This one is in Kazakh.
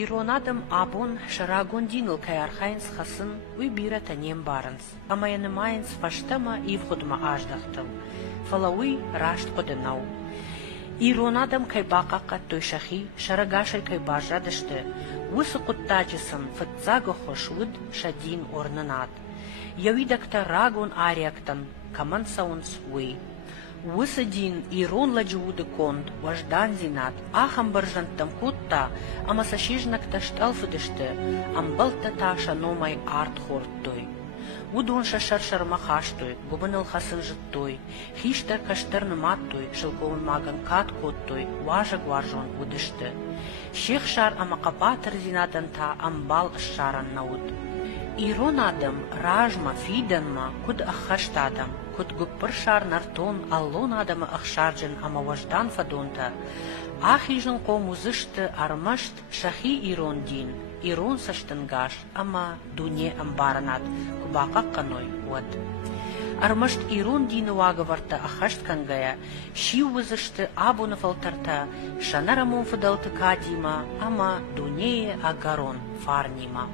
Иронадам абон шарагондинул каярхайнс хасын уй бирата нем барынс. Амаянымайнс фаштама ивхудма аждахтыл. Фалауи рашт коденау. Иронадам кай бақақа тойшахи шарагашай кай бажадышты. Усы куттачысын фытзага хошвуд шадин орнынат. Явидакта рагон ариактан каман саунс уй. Высадин ирон ладжуды конд, важдан зинат, ахам баржантам кутта, ама сашижнакта шталфыдышты, амбалта таша номай арт хортой. Удон шашар махаштой, губаныл хасын життой, хиштар каштарны маттой, шелковын маган кат коттой, важа гваржон удышты. Шех шар ама капатыр зинатанта амбал шаран науд. Ирон адам ражма фиданма куд ахаштадам, куд гуппыр шар нартон аллон адама ахшарджын ама важдан фадонта, ахижын комузышты армашт шахи ирон дин, ирон саштынгаш, ама дуне амбаранат, кубака каной уад. Армашт ирон дины вагаварта ахашт кангая, ши вызышты абуна фалтарта, шанарамон фадалты кадима, ама дунее агарон фарнима.